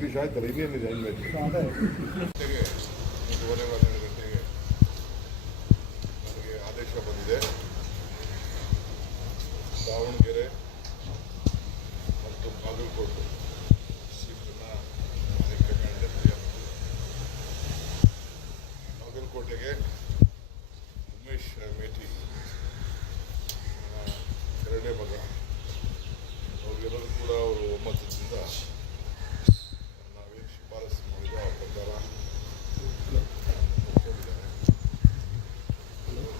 ನಿಮಿಷ ಆಯ್ತಲ್ಲ, ಇನ್ನೇನಿದೆ ಅನ್ಬೇಕು. ಗಂಟೆಗೆ 12 ಗಂಟೆಗೆ ನನಗೆ ಆದೇಶ ಬಂದಿದೆ. ದಾವಣಗೆರೆ ಮತ್ತು ಬಾಗಲಕೋಟೆ ಸೀಟನ್ನು ಹೈಕಮಾಂಡ್ ಬಾಗಲಕೋಟೆಗೆ ಉಮೇಶ್ ಮೇಟಿ ಎರಡನೇ ಮಗ ಅವ್ರಿಗೆಲ್ಲರೂ ಕೂಡ ಅವರು ಒಮ್ಮತದಿಂದ ನಾವೇನು ಶಿಫಾರಸು ಮಾಡಿದ ಆ ಪ್ರಕಾರ ಒಪ್ಕೊಂಡಿದ್ದಾರೆ.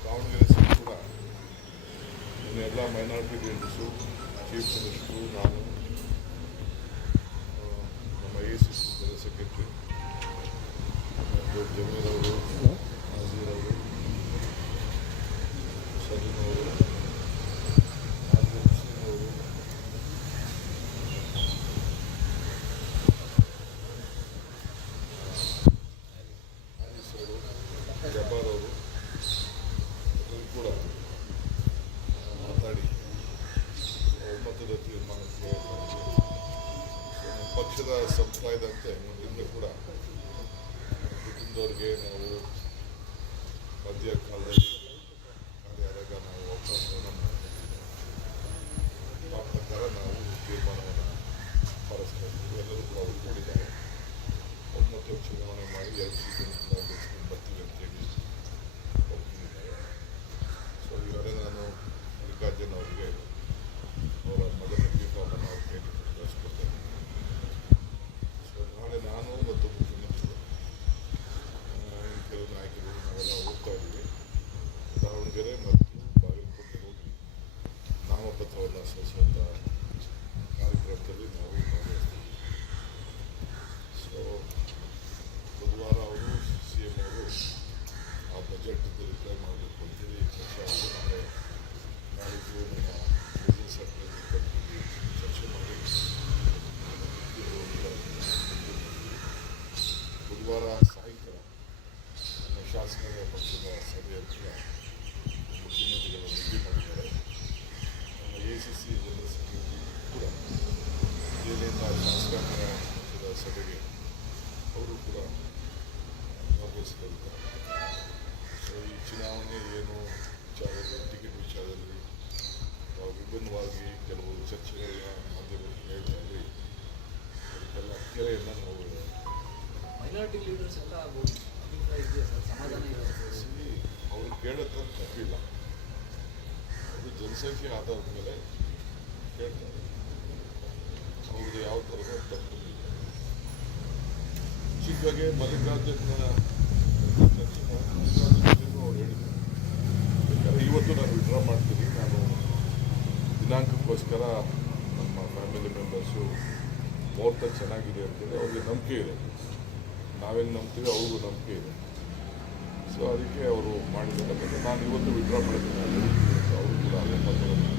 ದಾವಣಗೆರೆ ಸೀಟ್ ಕೂಡ ಇನ್ನೆಲ್ಲ ಮೈನಾರಿಟಿ ಲೀಡರ್ಸು, ಚೀಫ್ ಮಿನಿಸ್ಟ್ರು, ನಾನು, ನಮ್ಮ ACC ಜನರಲ್ ಸೆಕ್ರೆಟರಿ ಜಮೀರ್ ಅವರು, ನಾಜೀರ್ ಅವರು, ಸಲೀಂ ಅವರು, ಜಬ್ಬಾರ್ ಅವರು ಎಲ್ಲರೂ ಕೂಡ ಮಾತಾಡಿ ಒಮ್ಮತದ ತೀರ್ಮಾನಕ್ಕೆ ಪಕ್ಷದ ಸಂಪ್ರದಾಯದಂತೆ ಮುಂದಿನ ಕೂಡ ಕುಟುಂಬದವ್ರಿಗೆ ನಾವು ಮಧ್ಯ ಕಾಲದಲ್ಲಿ ಕಾರ್ಯಾಲಯ ನಾವು ಅವಕಾಶವನ್ನು ಮಾಡಿದ್ದೀವಿ. ಆ ಪ್ರಕಾರ ನಾವು ತೀರ್ಮಾನವನ್ನು ಪಾಲಿಸ್ತೀವಿ. ಎಲ್ಲರೂ ಕೂಡ ಒಪ್ಕೊಂಡಿದ್ದಾರೆ. ಒಮ್ಮತ ಚುನಾವಣೆ ಮಾಡಿ 2 ಸೀಟನ್ನು ಗೆಲ್ಸ್ಕೊಂಡು ಬರ್ತೀವಿ ಅಂತೇಳಿ ಒಪ್ಕೊಂಡಿದ್ದಾರೆ. ಸೊ ಇವರೇ ನಾನು ಮಲ್ಲಿಕಾರ್ಜುನ್ ಅವರಿಗೆ ಅವರ ಮೊದಲ ದೀಪವನ್ನು ನಾವು ಭೇಟಿ ಕಳಿಸ್ಕೊಡ್ತೇನೆ. ಸೊ ನಾಳೆ ನಾನು ಮತ್ತು ಮುಖ್ಯಮಂತ್ರಿಗಳು ಕೆಲವು ನಾಯಕರು ನಾವೆಲ್ಲ ಹೋಗ್ತಾ ಇದ್ದೀವಿ. ದಾವಣಗೆರೆ ಮತ್ತು ಬಾಗಲಕೋಟೆಗೆ ಹೋಗಿ ನಾಮಪತ್ರವನ್ನು ಸಲ್ಲಿಸುವಂಥ ಕಾರ್ಯಕ್ರಮದಲ್ಲಿ ನಾವು ಭಾಗವಹಿಸ್ತೀವಿ. ಸೊ ಬುಧವಾರ ಅವರು CM ಅವರು ಆ ಬಜೆಟ್ ರಿಪ್ಲೈ ಮಾಡಬೇಕು ಅಂತೇಳಿ ಚರ್ಚೆ ಆಗಿದೆ. ನಾಳಿದ್ದು ನಮ್ಮ ಬಿಸ್ನೆಸ್ ಅಡ್ವೈಸರ್ಗಳಿಗೆ ಚರ್ಚೆ ಮಾಡಿ ಬುಧವಾರ ಸಾಯಂಕಾಲ ನಮ್ಮ ಶಾಸಕರ ಪಕ್ಷದ ಸಭೆಯಲ್ಲಿ ಮುಖ್ಯಮಂತ್ರಿಗಳು ಭೇಟಿ ಮಾಡಿದ್ದಾರೆ. ನಮ್ಮ ACC ಜನರಲ್ ಸೆಕ್ರೆಟರಿ ಕೂಡ ದೆಹಲಿಯಿಂದ ಶಾಸಕಾಂಗ ಪಕ್ಷದ ಸಭೆಗೆ ಅವರು ಕೂಡ ಭಾಗವಹಿಸಲಿದ್ದಾರೆ. ಸೊ ಈ ಚುನಾವಣೆ ಏನು ವಿಚಾರದಲ್ಲಿ, ಟಿಕೆಟ್ ವಿಚಾರದಲ್ಲಿ ವಿಭಿನ್ನವಾಗಿ ಕೆಲವು ಚರ್ಚೆಗಳ ಮಾಧ್ಯಮದಲ್ಲಿ ಹೇಳ್ತಾರೆ. ಅದಕ್ಕೆಲ್ಲ ಕೆರೆಯನ್ನು ನಾವು ಮೈನಾರಿಟಿ ಲೀಡರ್ಸ್ ಎಲ್ಲ ಸಮಾಧಾನ ಅವರು ಕೇಳೋದ್ರ ತಪ್ಪಿಲ್ಲ. ಅದು ಜನಸಂಖ್ಯೆ ಆಧಾರದ ಮೇಲೆ ಕೇಳ್ತಾರೆ. ಅವ್ರದ್ದು ಯಾವ ಥರದ ತಪ್ಪಿಲ್ಲ. ಚಿಕ್ಕಗೆ ಮಲ್ಲಿಕಾರ್ಜುನ್ ಅವ್ರು ಹೇಳಿದರು, ಯಾಕಂದರೆ ಇವತ್ತು ನಾನು ವಿಡ್ರಾ ಮಾಡ್ತೀನಿ, ನಾನು ದಿನಾಂಕಕ್ಕೋಸ್ಕರ ನಮ್ಮ ಫ್ಯಾಮಿಲಿ ಮೆಂಬರ್ಸು ಮುಹೂರ್ತ ಚೆನ್ನಾಗಿದೆ ಅಂತೇಳಿ ಅವ್ರಿಗೆ ನಂಬಿಕೆ ಇದೆ. ನಾವೇನು ನಂಬ್ತೀವಿ ಅವ್ರಿಗೂ ನಂಬಿಕೆ ಇದೆ. ಸೊ ಅದಕ್ಕೆ ಅವರು ಮಾಡಿದ್ದಾರೆ. ನಾನು ಇವತ್ತು ವಿಡ್ರಾ ಮಾಡಿದ್ದೀನಿ ಅವರು ಕೂಡ ಒಮ್ಮತವನ್ನು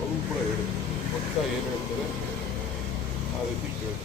ಅವರು ಕೂಡ ಹೇಳಿದ್ರು. ಪಕ್ಷ ಏನು ಹೇಳ್ತಾರೆ ಆ ರೀತಿ ಕೇಳ್ತಾರೆ.